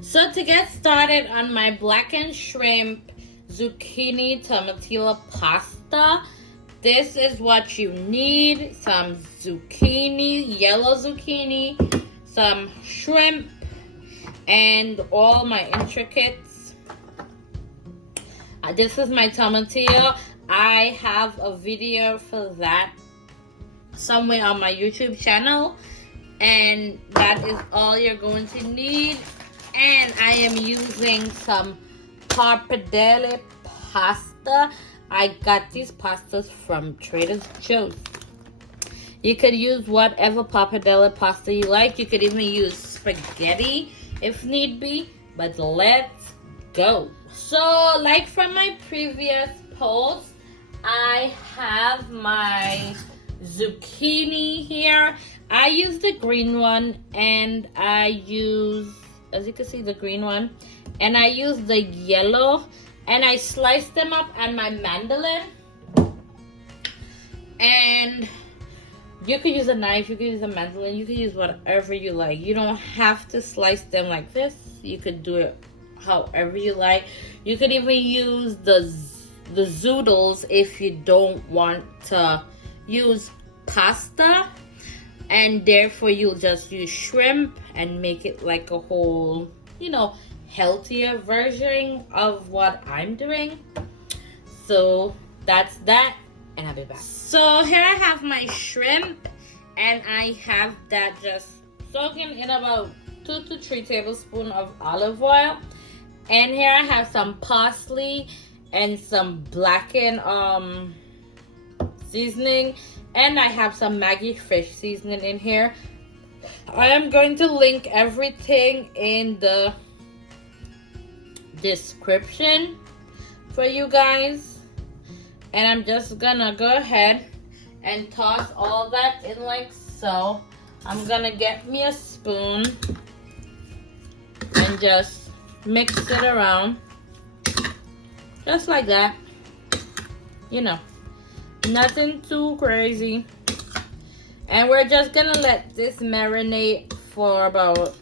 So to get started on my blackened shrimp zucchini tomatillo pasta, this is what you need: some zucchini, yellow zucchini, some shrimp, and all my intricates. This is my tomatillo. I have a video for that somewhere on my YouTube channel, and that is all you're going to need. And I am using some pappardelle pasta. I got these pastas from Trader Joe's. You could use whatever pappardelle pasta you like. You could even use spaghetti if need be, but let's go. So like from my previous post, I have my zucchini here. I use the green one, and I use, as you can see, the green one, and I use the yellow, and I slice them up on my mandolin. And you could use a knife, you could use a mandolin, you could use whatever you like. You don't have to slice them like this. You could do it however you like. You could even use the zoodles if you don't want to use pasta, and therefore you'll just use shrimp and make it like a whole, healthier version of what I'm doing. So that's that, and I'll be back. So here I have my shrimp, and I have that just soaking in about 2 to 3 tablespoons of olive oil. And here I have some parsley and some blackened seasoning, and I have some Maggi fish seasoning in here. I am going to link everything in the description for you guys, and I'm just gonna go ahead and toss all that in like so. I'm gonna get me a spoon and just mix it around just like that. Nothing too crazy. And we're just gonna let this marinate for about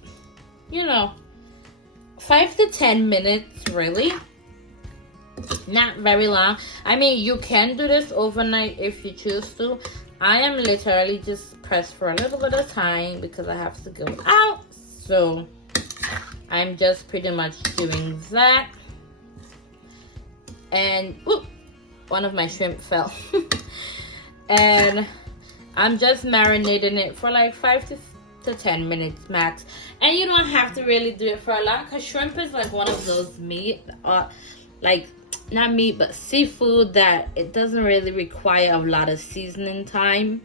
5 to 10 minutes, really. Not very long. I mean, you can do this overnight if you choose to. I am literally just pressed for a little bit of time because I have to go out. So I'm just pretty much doing that. And one of my shrimp fell. And I'm just marinating it for like 5 to 10 minutes max. And you don't have to really do it for a lot, because shrimp is like one of those meat, not meat, but seafood that it doesn't really require a lot of seasoning time.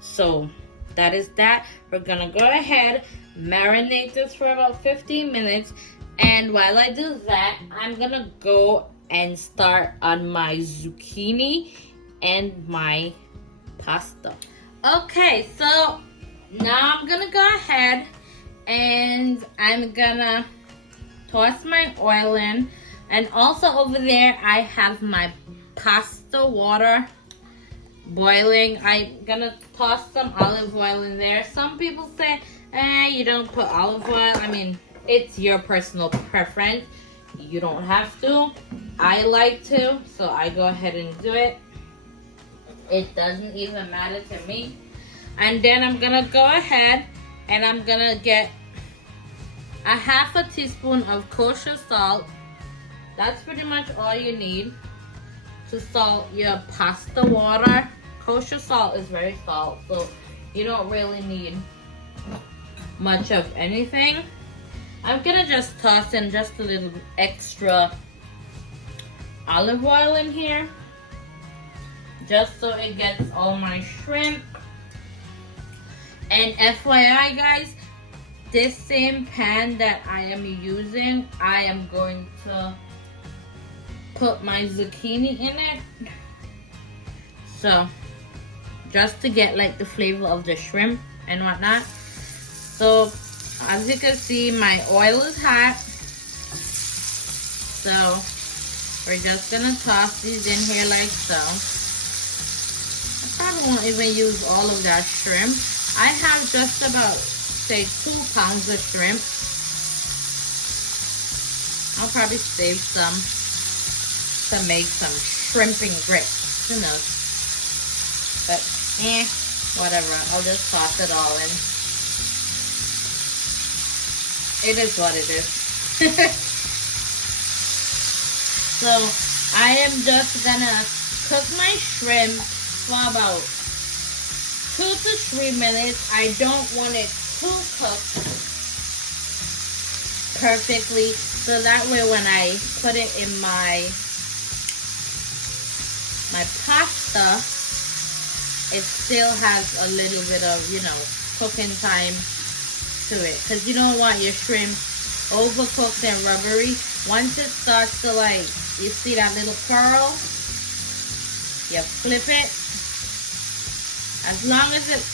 So that is that. We're gonna go ahead, marinate this for about 15 minutes. And while I do that, I'm gonna go and start on my zucchini and my pasta. Okay, so now I'm gonna go ahead and I'm gonna toss my oil in. And also over there I have my pasta water boiling. I'm gonna toss some olive oil in there. Some people say, you don't put olive oil. I mean, it's your personal preference. You don't have to. I like to, so I go ahead and do it. It doesn't even matter to me. And then I'm gonna go ahead and I'm gonna get a half a teaspoon of kosher salt. That's pretty much all you need to salt your pasta water. Kosher salt is very salt, so you don't really need much of anything. I'm gonna just toss in just a little extra olive oil in here, just so it gets all my shrimp. And FYI guys, this same pan that I am using, I am going to put my zucchini in it. So just to get like the flavor of the shrimp and whatnot. So as you can see, my oil is hot. So we're just gonna toss these in here like so. I probably won't even use all of that shrimp. I have just about, say, 2 pounds of shrimp. I'll probably save some to make some shrimp and grits. Who knows? But whatever. I'll just toss it all in. It is what it is. So I am just gonna cook my shrimp for about 2 to 3 minutes. I don't want it too cooked perfectly, so that way when I put it in my pasta, it still has a little bit of, you know, cooking time to it, because you don't want your shrimp overcooked and rubbery. Once it starts to, like, you see that little curl, you flip it. As long as it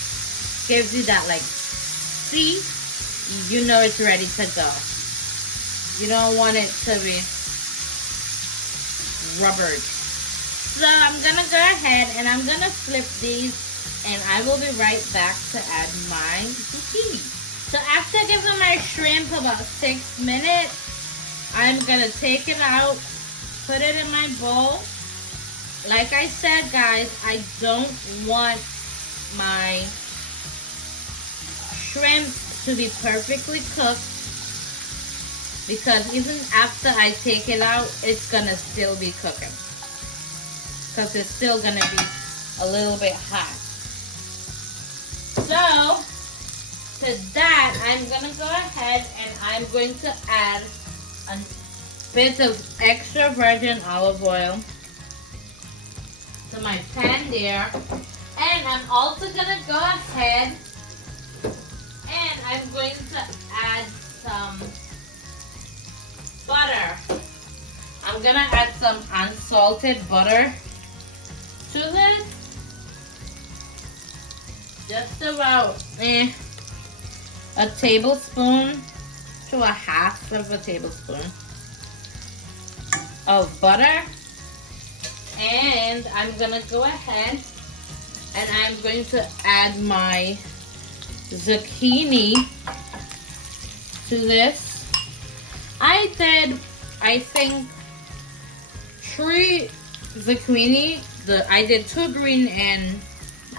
gives you that, like, see, you know it's ready to go. You don't want it to be rubbered. So I'm gonna go ahead and I'm gonna flip these, and I will be right back to add my zucchini. So after giving my shrimp about 6 minutes, I'm gonna take it out, put it in my bowl. Like I said, guys, I don't want my shrimp to be perfectly cooked, because even after I take it out, it's gonna still be cooking, because it's still gonna be a little bit hot. So to that, I'm gonna go ahead and I'm going to add a bit of extra virgin olive oil to my pan there. And I'm also gonna go ahead and I'm going to add some butter. I'm gonna add some unsalted butter to this. Just about a tablespoon to a half of a tablespoon of butter. And I'm gonna go ahead and I'm going to add my zucchini to this. I did, I think, 3 zucchini. I did 2 green and,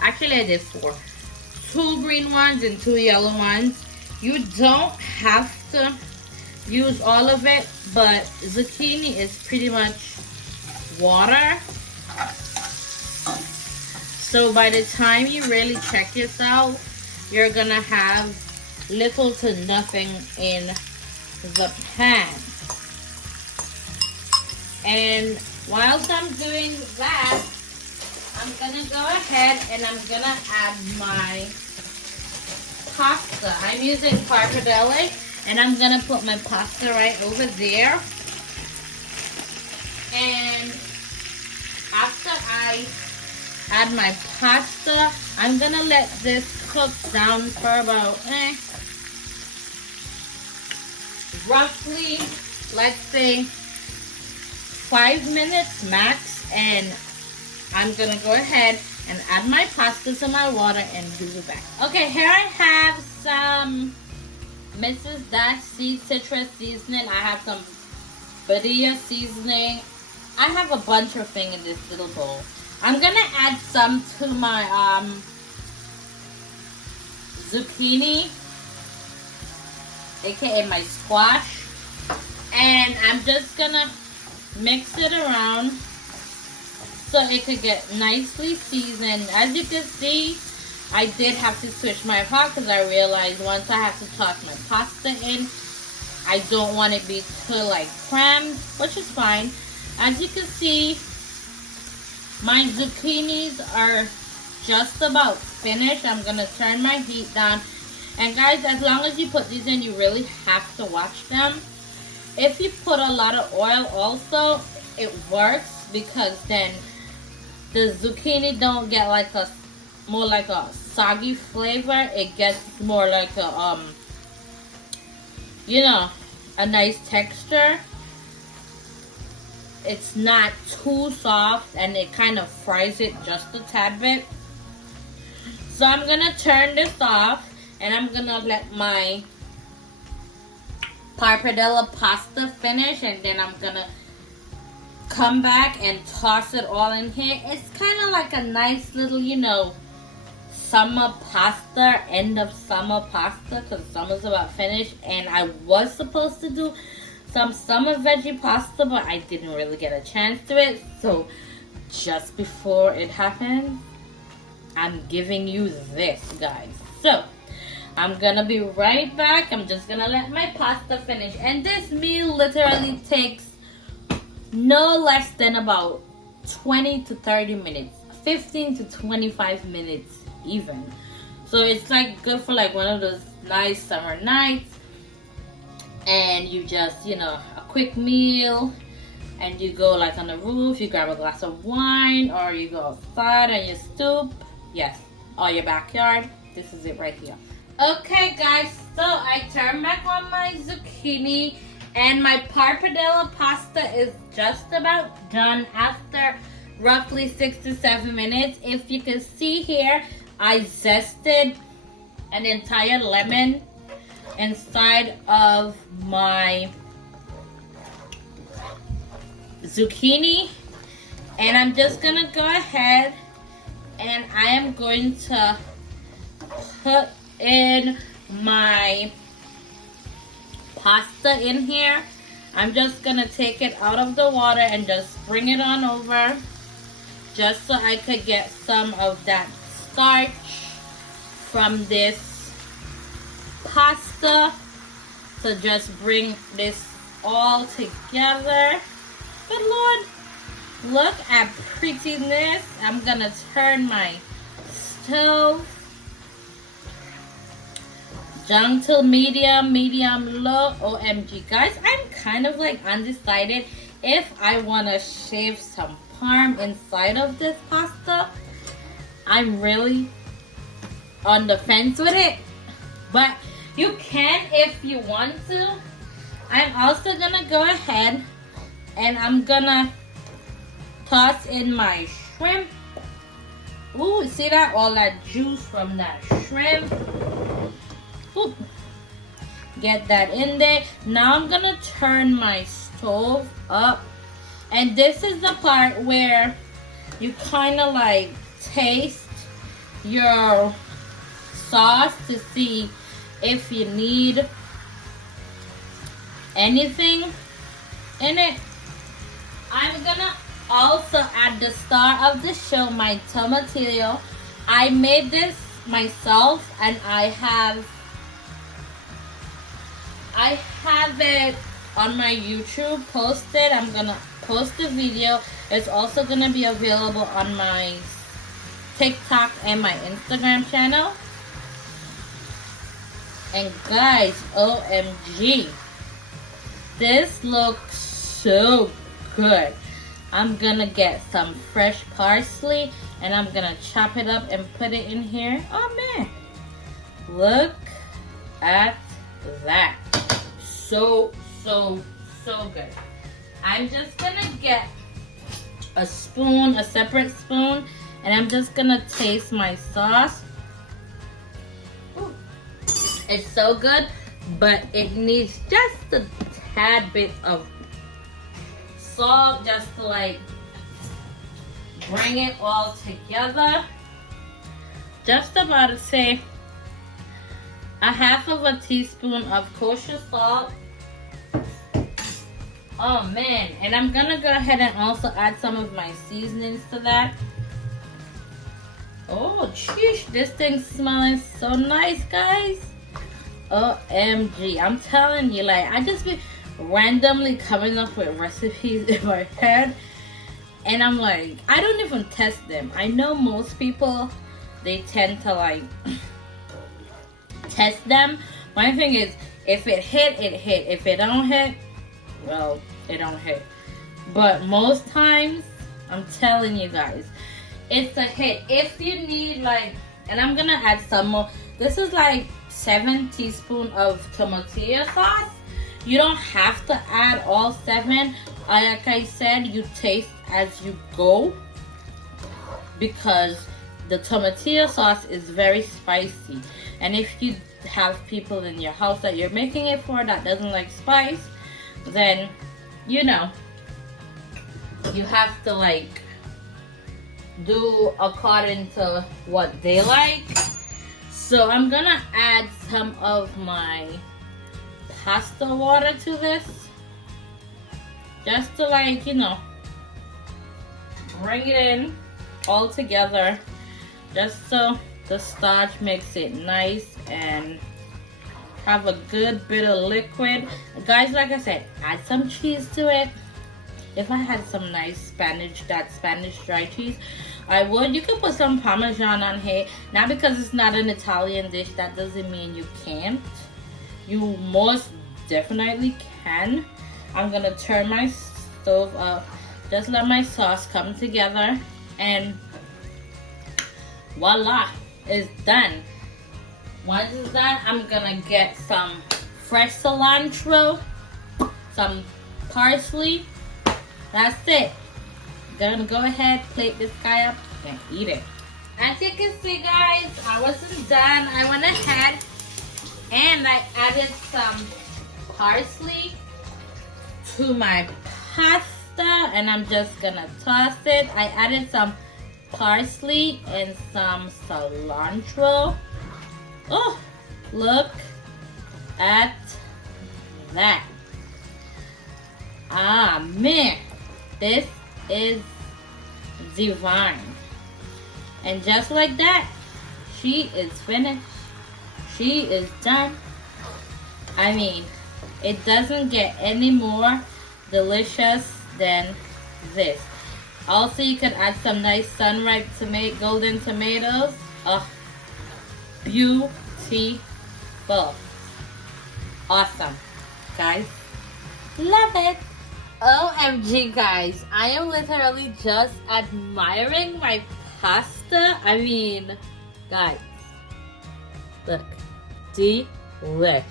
actually I did 4. 2 green ones and 2 yellow ones. You don't have to use all of it, but zucchini is pretty much water. So by the time you really check yourself, you're gonna have little to nothing in the pan. And whilst I'm doing that, I'm gonna go ahead and I'm gonna add my pasta. I'm using pappardelle, and I'm gonna put my pasta right over there. And after I add my pasta, I'm gonna let this cook down for about roughly, let's say 5 minutes max. And I'm gonna go ahead and add my pasta to my water and be back. Okay, here I have some Mrs. Dash citrus seasoning. I have some Badia seasoning. I have a bunch of things in this little bowl. I'm gonna add some to my zucchini, aka my squash, and I'm just gonna mix it around so it could get nicely seasoned. As you can see, I did have to switch my pot because I realized once I have to toss my pasta in, I don't want it to be too like crammed, which is fine. As you can see, my zucchinis are just about finished. I'm gonna turn my heat down. And guys, as long as you put these in, you really have to watch them. If you put a lot of oil also, it works, because then the zucchini don't get like a more like a soggy flavor. It gets more like a you know, a nice texture. It's not too soft, and it kind of fries it just a tad bit. So I'm gonna turn this off, and I'm gonna let my pappardelle pasta finish, and then I'm gonna come back and toss it all in here. It's kind of like a nice little, you know, summer pasta, end of summer pasta, because summer's about finished. And I was supposed to do some summer veggie pasta, but I didn't really get a chance to it. So just before it happened, I'm giving you this, guys. So I'm gonna be right back. I'm just gonna let my pasta finish, and this meal literally takes no less than about 20 to 30 minutes, 15 to 25 minutes even. So it's like good for like one of those nice summer nights, and you just, you know, a quick meal, and you go like on the roof, you grab a glass of wine, or you go outside and you stoop, yes, or your backyard. This is it right here. Okay guys, so I turned back on my zucchini, and my pappardelle pasta is just about done after roughly 6 to 7 minutes. If you can see here, I zested an entire lemon inside of my zucchini, and I'm just gonna go ahead and I am going to put in my pasta in here. I'm just gonna take it out of the water and just bring it on over, just so I could get some of that starch from this pasta. So just bring this all together. Good Lord, look at prettiness. I'm gonna turn my stove down till medium, medium low. OMG guys, I'm kind of like undecided if I want to shave some parm inside of this pasta. I'm really on the fence with it, but you can if you want to. I'm also gonna go ahead and I'm gonna toss in my shrimp. Ooh, see that? All that juice from that shrimp. Ooh. Get that in there. Now I'm gonna turn my stove up, and this is the part where you kind of like taste your sauce to see if you need anything in it. I'm gonna also at the start of the show my tomatillo. I made this myself, and I have it on my YouTube posted. I'm gonna post the video. It's also gonna be available on my TikTok and my Instagram channel. And guys, OMG, this looks so good. I'm gonna get some fresh parsley and I'm gonna chop it up and put it in here. Oh man, look at that. So good. I'm just gonna get a spoon, a separate spoon, and I'm just gonna taste my sauce. Ooh. It's so good, but it needs just a tad bit of salt just to like bring it all together. Just about to say a half of a teaspoon of kosher salt. Oh man, and I'm gonna go ahead and also add some of my seasonings to that. Oh sheesh, this thing's smelling so nice, guys. OMG, I'm telling you, like I just be randomly coming up with recipes in my head, and I'm like, I don't even test them. I know most people, they tend to like test them. My thing is, if it hit, it hit. If it don't hit, well, it don't hit. But most times, I'm telling you guys, it's a hit. If you need like, and I'm gonna add some more. This is like 7 teaspoons of tomatillo sauce. You don't have to add all 7. Like I said, you taste as you go, because the tomatillo sauce is very spicy. And if you have people in your house that you're making it for that doesn't like spice, then you know you have to like do according to what they like. So I'm gonna add some of my pasta water to this, just to like, you know, bring it in all together, just so the starch makes it nice and have a good bit of liquid. Guys, like I said, add some cheese to it. If I had some nice Spanish dry cheese, I would. You can put some Parmesan on here. Now, because it's not an Italian dish, that doesn't mean you can't. You most definitely can. I'm gonna turn my stove up, just let my sauce come together, and voila, it's done. Once it's done, I'm gonna get some fresh cilantro, some parsley. That's it. Gonna go ahead, plate this guy up, and eat it. As you can see, guys, I wasn't done. I went ahead and I added some parsley to my pasta, and I'm just gonna toss it. I added some parsley and some cilantro. Oh, look at that. Ah, man, this is divine. And just like that, she is finished. She is done. I mean, it doesn't get any more delicious than this. Also, you could add some nice sun-ripe golden tomatoes. Oh, beautiful. Awesome, guys. Love it. OMG, guys, I am literally just admiring my pasta. I mean, guys, look, delish.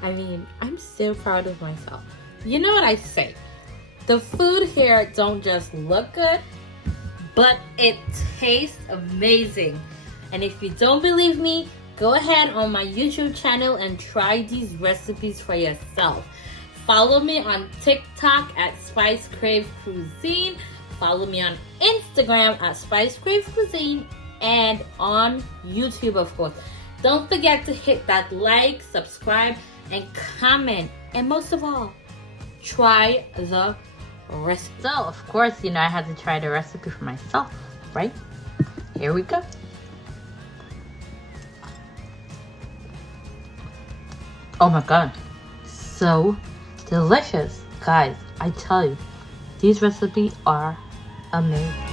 I mean, I'm so proud of myself. You know what I say? The food here don't just look good, but it tastes amazing. And if you don't believe me, go ahead on my YouTube channel and try these recipes for yourself. Follow me on TikTok at Spice Crave Cuisine. Follow me on Instagram at Spice Crave Cuisine, and on YouTube, of course. Don't forget to hit that like, subscribe, and comment. And most of all, try the recipe. So, of course, you know, I had to try the recipe for myself, right? Here we go. Oh my god, so delicious. Guys, I tell you, these recipes are amazing.